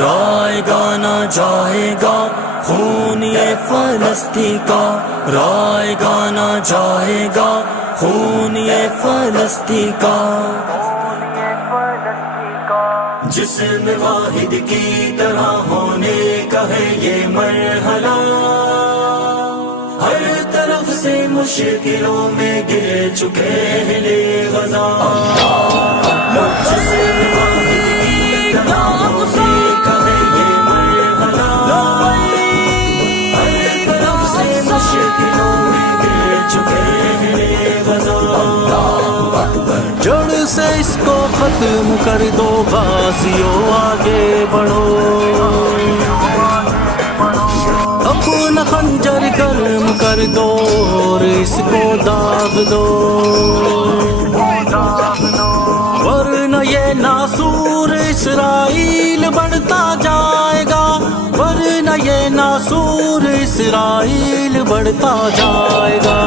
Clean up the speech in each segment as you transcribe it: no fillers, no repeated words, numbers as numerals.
رائے گا نہ جائے گا خون یہ فلسطین کا، رائے گا نہ جائے گا خون یہ فلسطین کا۔ جسم واحد کی طرح ہونے کا ہے یہ مرحلہ، ہر طرف سے مشکلوں میں گر چکے ہیں لے غزہ۔ جسم واحد کی طرح ہونے کا ہے یہ مرحلہ، ہر طرف سے مشکلوں میں گر چکے ہیں لے غزہ۔ جڑ سے اس کو ختم کر دو غازیوں آگے بڑھو، اپنا خنجر گرم کر دو اور اس کو داغ دو، ورنہ یہ ناسور اسرائیل بڑھتا جائے گا، ورنہ یہ ناسور اسرائیل بڑھتا جائے گا۔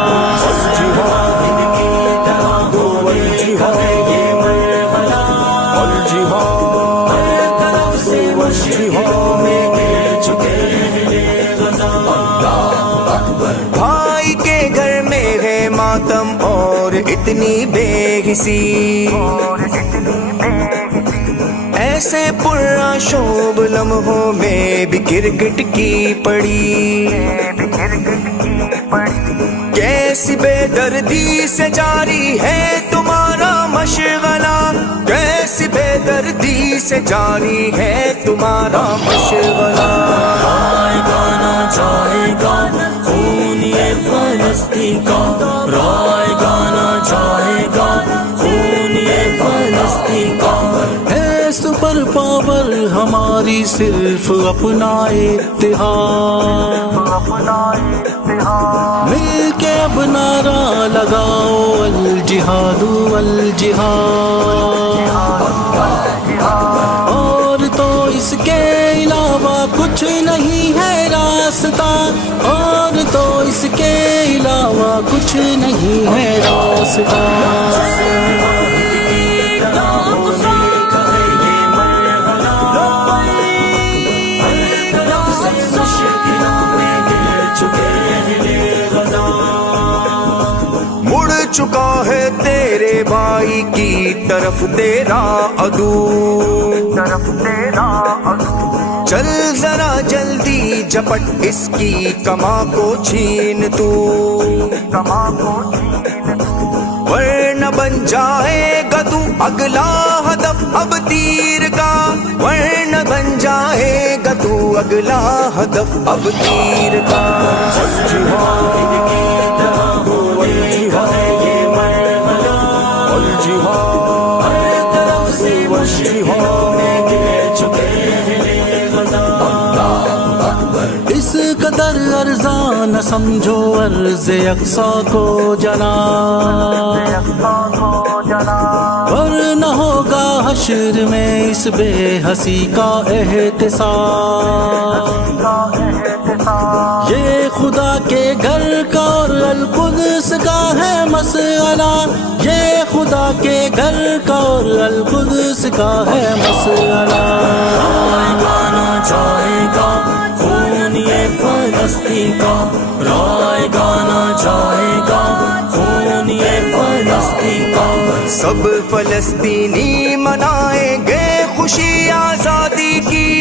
بھائی کے گھر میں ہے ماتم اور اتنی بے حسی، ایسے پرآشوب لمحوں میں بھی کرکٹ کی پڑی، کیسی بے دردی سے جاری ہے تمہارا مشغلہ، کیسی بے دردی سے جاری ہے تمہارا مشغلہ۔ رائے گا نہ جائے گا خون یہ فلسطین کا، رائے گا نہ جائے گا خون یہ فلسطین کا۔ ہے سپر پاور ہماری صرف اپنا اتحاد، مل کے اب نعرہ لگاؤ الجہاد الجہاد، اور تو اس کے علاوہ کچھ نہیں ہے راستہ، اور تو اس کے علاوہ کچھ نہیں ہے راستہ۔ مڑ چکا ہے تیرے بھائی کی طرف تیرا عدو، چل ذرا جلدی جپٹ اس کی کماں کو چھین تو، ورنہ بن جائے گا تو اگلا ہدف اب تیر کا، ورنہ بن جائے گا تو اگلا ہدف اب تیر کا۔ اس قدر ارزاں نہ سمجھو عرض اقصیٰ کو جناب، ورنہ ہوگا حشر میں اس بے حسی کا احتساب۔ یہ خدا کے گھر کا اور القدس کا ہے مسئلہ، یہ خدا کے گھر کا اور القدس کا ہے مسئلہ۔ رائے گا نہ جائے گا خون یہ فلسطین کا، رائے گا نہ جائے گا خون یہ فلسطین کا۔ سب فلسطینی منائیں گے خوشی آزادی کی،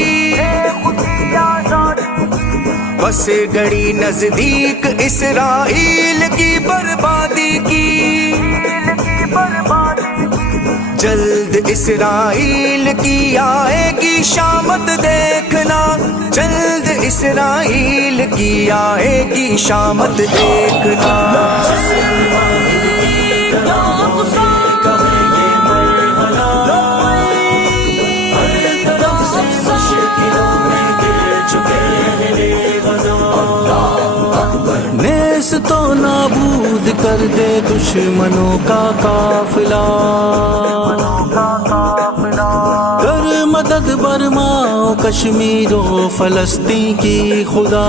بس گڑی نزدیک اسرائیل کی بربادی کی، جلد اسرائیل کی آئے گی شامت دیکھنا، جلد اسرائیل کی آئے گی شامت دیکھنا۔ نیس تو نابود کر دے دشمنوں کا قافلہ، کر مدد برما و کشمیر و فلسطین کی خدا،